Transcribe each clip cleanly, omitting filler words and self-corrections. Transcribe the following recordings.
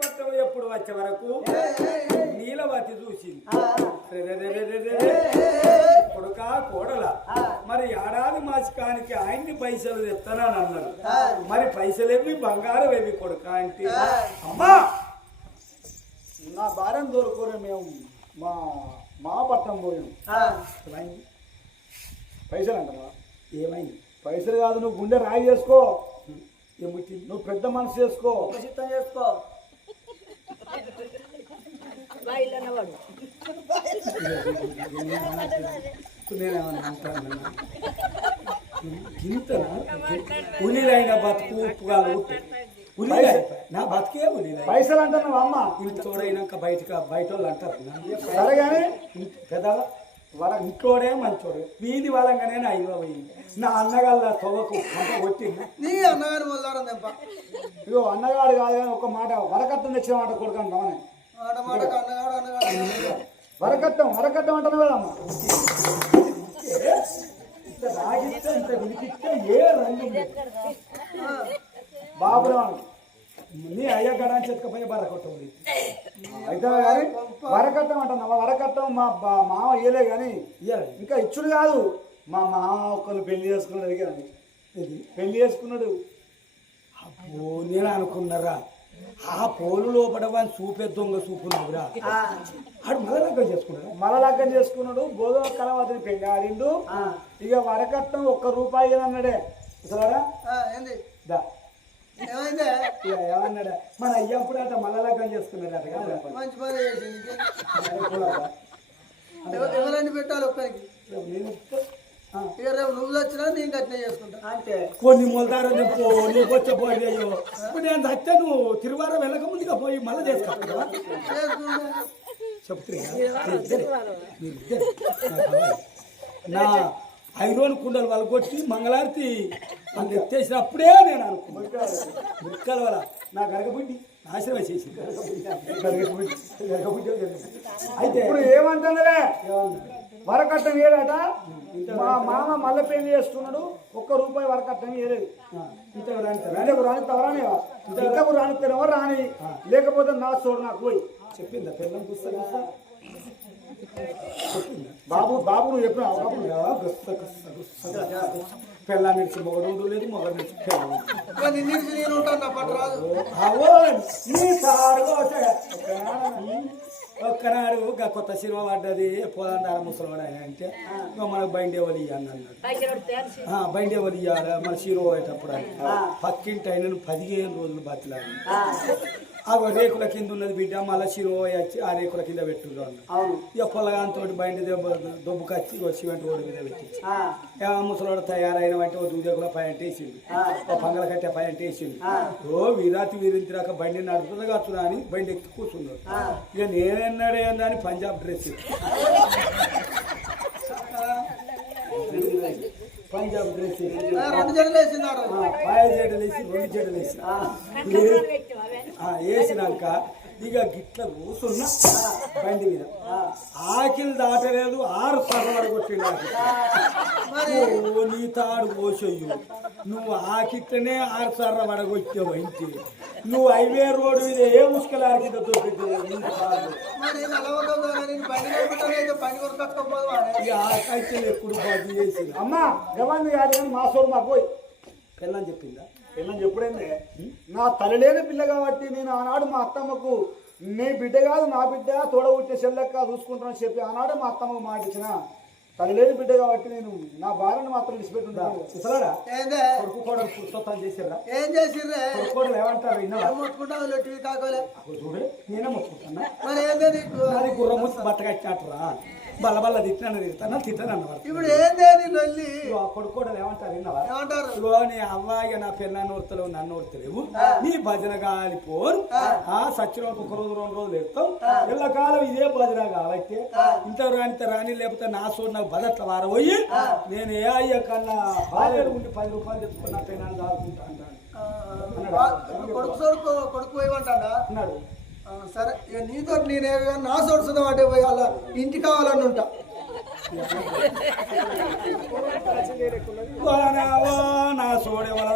పట్టం ఎప్పుడు వచ్చే వరకు నీలవతి చూసింది. కొడుకా కోడల మరి ఏడాది మాసకానికి ఆయన్ని పైసలు తెస్తానని అన్నారు. మరి పైసలేవి బంగారం ఏవి కొడుక అంటే అమ్మా నా భార్యను దొరుకునే మేము మా పట్టం పోయాం. పైసలు అంటావా? ఏమైంది? పైసలు కాదు, నువ్వు గుండె రాయి చేసుకో, నువ్వు పెద్ద మనసు చేసుకో, సిద్ధం చేసుకో. ఉలిలైన బతుకు ఉప్పుగాలు నా బతికే ఉలిలై పైసలు అంటున్నావు అమ్మ. ఇంటి తోడైనాక బయట వాళ్ళు అంటారు. సరే కానీ పెద్దగా వాళ్ళ ఇంట్లోనే మంచోడు, వీధి వాళ్ళంగానే నా ఇల్లు పోయింది. నా అన్నగాళ్ళ తొవ్వకు పంట కొట్టింది. నీ అన్నగారు మొదలాడంప. ఇగో అన్నగాడు కాదు కానీ ఒక మాట వరకట్టం తెచ్చిన మాట కొడుకు అంటామని. వరకట్టం అంటాను కదమ్మా. ఇంత రాగిస్తే ఇంత వినిపిస్తే ఏ రంగు బాబురావు నీ అయ్యా గడాన్ని చెత్తకపోయి వరకట్టం అయితే కానీ వరకట్టం అంటున్నావా? వరకట్టం మా మామ ఇయ్యలే కానీ ఇంకా ఇచ్చుడు కాదు. మా మామ ఒక్కరు పెళ్లి చేసుకున్నాడు. అడిగాను పెళ్లి చేసుకున్నాడు. అబ్బో నేను అనుకున్నారా ఆ పోలు లోపడవని చూపే దొంగ చూపున్నావురా. ఆడు మల లగ్గం చేసుకున్నాడు. గోధుమ కలవతిని పెళ్లి ఆడిండు. ఇక వరకట్నం ₹1 అన్నాడే. ఏమన్నాడా? మన అయ్యప్పుడు అట మల్ల లగ్గం చేసుకున్నాడు అట. ఎవరైనా పెట్టాలి ఒక్కరికి. నువ్వు వచ్చినా నేను గట్టిన చేసుకుంటా అంటే కొన్ని మొలదారా నీకు వచ్చే పోయి. ఇప్పుడు నేను చచ్చా నువ్వు తిరువారం వెళ్ళక ముందుగా పోయి మళ్ళీ చేసుకుంటా నా ఐరోన్ కుండలు వాళ్ళు కొట్టి మంగళారతి అంత ఎత్తేసినప్పుడే నేను అనుకున్నాను వల్ల నా గరగబుడ్డి నాశనం చేసి అయితే ఇప్పుడు ఏమంటున్నదే వరకట్నం ఏడట. మా మామ మల్ల పెళ్లి చేస్తున్నాడు. ₹1 వరకట్నం ఏలేదు. ఇంతకు రానిస్తావా? ఇంతకు రానిస్తానేవో రాని, లేకపోతే నా చూడు నాకు పోయి చెప్పిందా పిల్లలు పుస్తక బాబు నువ్వు చెప్పిన పిల్ల నిడిచి మొగడు లేదు, మొగడు నిడిచి ఒక్కనాడు కొత్త సినిమా పడ్డది పోదాండార ముసలివాడు అంటే మనకు బైండేవలి ఇవ్వాలి అన్నాడు. బైండేవలి ఇవ్వాలి మన సినిమా పోయేటప్పుడు అని పక్కింటి అయిన 15 రోజులు బతిలాడు. ఆ రేకుల కింద ఉన్నది బిడ్డ మళ్ళీ సినిమా వచ్చి ఆ రేకుల కింద పెట్టుకుంటూ అన్నాడు. ఇక పొలగాంతో బండి దొబ్బుకొచ్చి సిమెంట్ రోడ్డు మీద పెట్టి ముసలివాడు తయారైన అంటే ఓ దూదేకుల పాయింట్ వేసింది, ఓ పంగల కట్టే పాయింట్ వేసింది. ఓ వీరింతిరాక బండి నడుపుతుంది కాదు అని బండి ఎక్కి కూర్చున్నాడు. ఇక నేనన్నాడే అని పంజాబ్ డ్రెస్ పంజాబ్ డ్రెస్ 2 జడలు వేసి 2 జడలు వేసినాక ఇక గిట్ల కూర్చున్నా బండి మీద ఆకిలు దాటలేదు. 6 సార్లు కొట్టిండు. నీ తాడు పోసయ్యు నువ్వు ఆకిట్లనే 6 సార్లు వడగొచ్చావు. ఇంటి నువ్వు హైవే రోడ్డు మీద ఏ ముష్కలారికి ఎప్పుడు బాగు చేసి అమ్మా గవాన్ని కాదు కానీ మా సోడు మాకు పోయి పెళ్ళని చెప్పిందా? పెళ్ళని చెప్పుడైందే నా తల్లి లేని పిల్ల కాబట్టి నేను ఆనాడు మా అత్తమ్మకు నీ బిడ్డ కాదు నా బిడ్డ తోడ ఉట్టే చెల్లెక్క చూసుకుంటానని చెప్పి ఆనాడు మా అత్తమ్మకు మాట ఇచ్చిన. తల్లి లేని బిడ్డ కాబట్టి నేను నా భార్యను మాత్రం విడిచిపెట్టుంటాను. కొడుకు కూడా పుస్తకం చేసిర్రా? ఏం చేసిర్రే? కొడుకు ఏమంటారు? చూడే నేనే మొత్తుకుంటున్నా. అది గుర్ర ముసి బట్ట కట్టినట్టురా బల్ల తిట్టాను అన్నవారు. ఇప్పుడు ఏంటి కొడుకు కూడా ఏమంటారు? విన్నావా? నీ అవ్వాయిగా నా పిల్లని ఓర్తలేవు, నన్ను ఓర్తలేవు, నీ భజన కాలిపోరు. సచ్చిన 1 రోజు 2 రోజులు ఎడతాం. ఎల్లకాలం ఇదే భజన కాబట్టి ఇంతవరకు రానితే రాని, లేకపోతే నా సోడు నాకు బదట్ల వారబోయి నేను ఏ అయ్యా కన్నా భార్య ఉండి ₹10 తెచ్చుకున్నా పెళ్ళాన్ని దాచుకుంటా అంటాను. కొడుకు ఏమంటాడా అన్నాడు. సరే ఇక నీతో నేనే నా సోడుసుదాం అంటే పోయి అలా ఇంటి కావాలని ఉంటా. నా సోడే వల్ల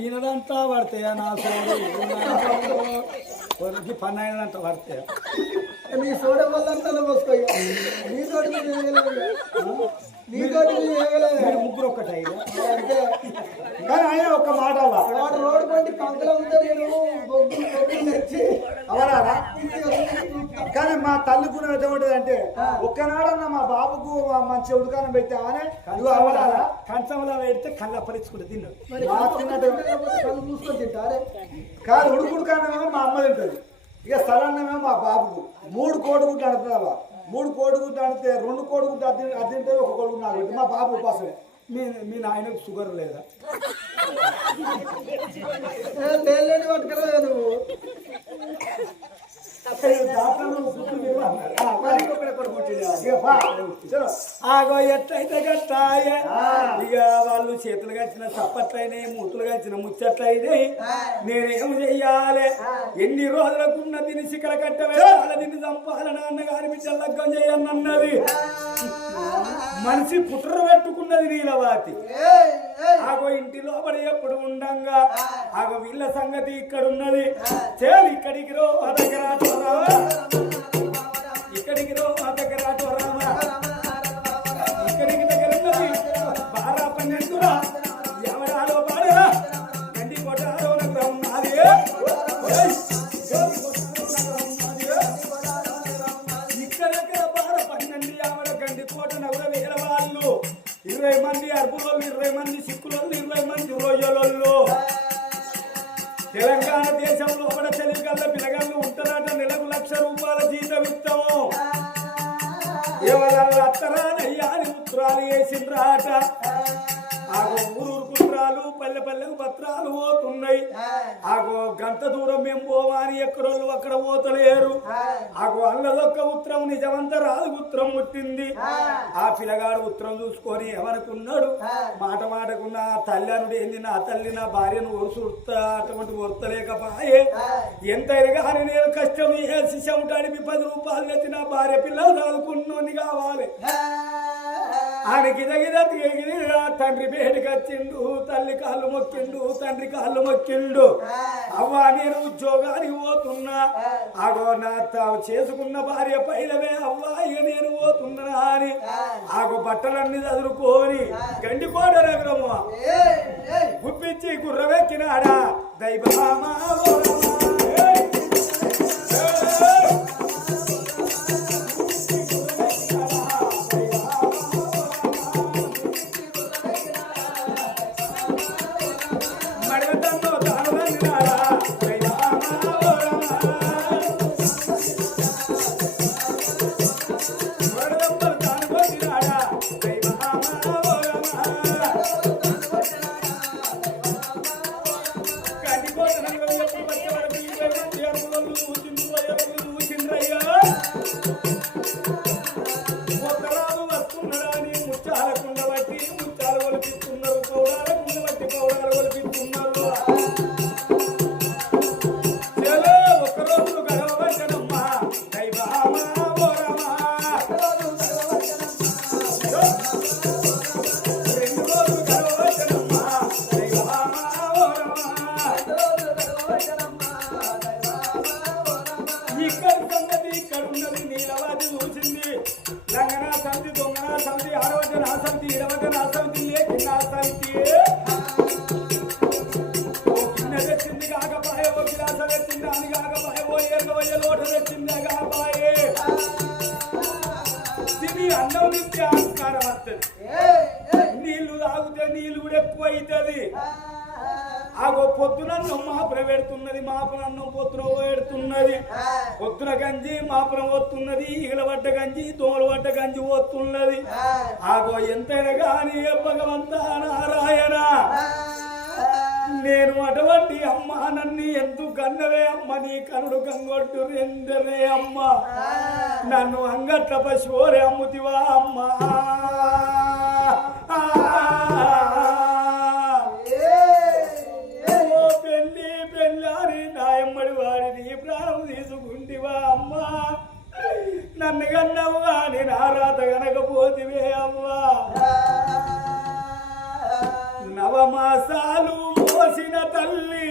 ఈయనదంతా పడతాయా నా సోడు పన్నైనదంతా పడతాయా నీ సోడ వల్లంతా పోసుకో ముగ్గురు ఒక్కటే అంటే కానీ ఆయన ఒక్క మాట రోడ్డు పండి కంకలు అవరారా కానీ మా తల్లి గుణం ఎటువంటి అంటే ఒక్కనాడన్నా మా బాబుకు మంచి ఉడకానం పెట్టామని అవరారా కంచంలో పెడితే కళ్ళు అప్పరించుకుంటే తిన్నాడు కళ్ళు మూసుకొని తింటారే కాదు ఉడుకుడుకానేమో మా అమ్మ తింటది ఇక స్థలాన్నేమో మా బాబుకు 3 కోడిగుడ్లు అడుగుతున్నావా 3 కోడిగుడ్లు అడితే 2 కోడిగుడ్లు అది తింటే 1 కోడిగుడ్డు నాకు మా బాబు ఉపాసమే మీ నాయనకు షుగర్ లేదా లేని పట్టుకురా నువ్వు ఆగో ఎట్లయితే గట్టాయే ఇక వాళ్ళు చేతులు గడిచిన చప్పట్లయినాయి మూతులు గడిచిన ముచ్చట్లయినాయి నేనేం చెయ్యాలి ఎన్ని రోజులకున్న దీన్ని శిఖర కట్టవేయాలి దీన్ని చంపాలి నాన్నగారి బిడ్డ లగ్గం చేయన్నది మనిషి పుట్ర పెట్టుకున్నది నీలవాతి ఆగో ఇంటి లోపల ఎప్పుడు ఉండంగా ఆగో వీళ్ళ సంగతి ఇక్కడ ఉన్నది చేలు ఇక్కడికి రో ఆ దగ్గర ఇక్కడికి రో ఆ దగ్గర ఇక్కడికి దగ్గర ఉన్నది 12 ఎవరాలో పాడరా గండి కొట్టారో ఉన్నది ఇక్కడ దగ్గర 12 ఆవిడ గండి కోట నగర వేల వాళ్ళు 20 మంది అర్బులోళ్ళు 20 మంది సిక్కులోళ్ళు 20 మంది రోజులలో తెలంగాణ దేశంలో కూడా తెలివిగల్ల పిల్లగాళ్ళు ఉంటారట నెలకు ₹1,00,000 జీతం ఇస్తాము ఎవరన్నా అత్తరానయ్యా అని ఉత్తరాలు వేసిండ్రాట ఆగో ఊరు కుట్రాలు పల్లె పల్లెకు పత్రాలు పోతున్నాయి ఆగో గంట దూరం మేము పోవాని ఎక్కడోళ్ళు అక్కడ పోతలేరు ఆగో అల్లదొక్క ఉత్తరం నిజమంతా రాదు ఉత్తరం ముట్టింది ఆ పిల్లగాడు ఉత్తరం చూసుకొని ఎవరకున్నాడు మాట మాటకున్న తల్లినుడు ఏంది నా తల్లి నా భార్యను ఒరుసుతా అటువంటి ఒరతలేకపాయే ఎంతైనా కానీ నేను కష్టం వేసి చెమటాడికి ₹10 తెచ్చి నా భార్య పిల్లలు చదువుకున్నోని కావాలి ఆయనకి తండ్రి బయటకు వచ్చిండు తల్లి కాళ్ళు మొక్కిండు తండ్రి కాళ్ళు మొక్కిండు అవ్వ నేను ఉద్యోగానికి పోతున్నా ఆగో నా చేసుకున్న భార్య పైలవే అవ్వ ఇక నేను పోతున్నా అని ఆగో బట్టలన్నీ చదువుకొని గండికోట నగరము గుప్పించి గుర్రవెక్కినాడా దైవమా నీళ్లు తాగితే నీళ్లు కూడా ఎక్కువ అవుతుంది ఆగో పొద్దునన్నం మాపున పెడుతున్నది మాపునన్నం పొద్దున పెడుతున్నది పొద్దున గంజి మాపున పోతున్నది ఈగల పడ్డ గంజి దోమలు పడ్డ గంజి పోతున్నది ఆగో ఎంతైనా గాని భగవంతా నారాయణ నేను అటువంటి అమ్మ నన్ను ఎందుకు కన్నవే అమ్మ నీ కనుడు కంగొట్టు రెండనే అమ్మ నన్ను అంగట్ల పశువులే అమ్ముతివా అమ్మా పెళ్ళి పెళ్ళారి నాయమ్మడి వాడిని ప్రాణం తీసుకుంటివా అమ్మా నన్ను కన్నవు కానీ నా రాత కనకపోతివే అమ్మా బాసాలు పోసిన తల్లి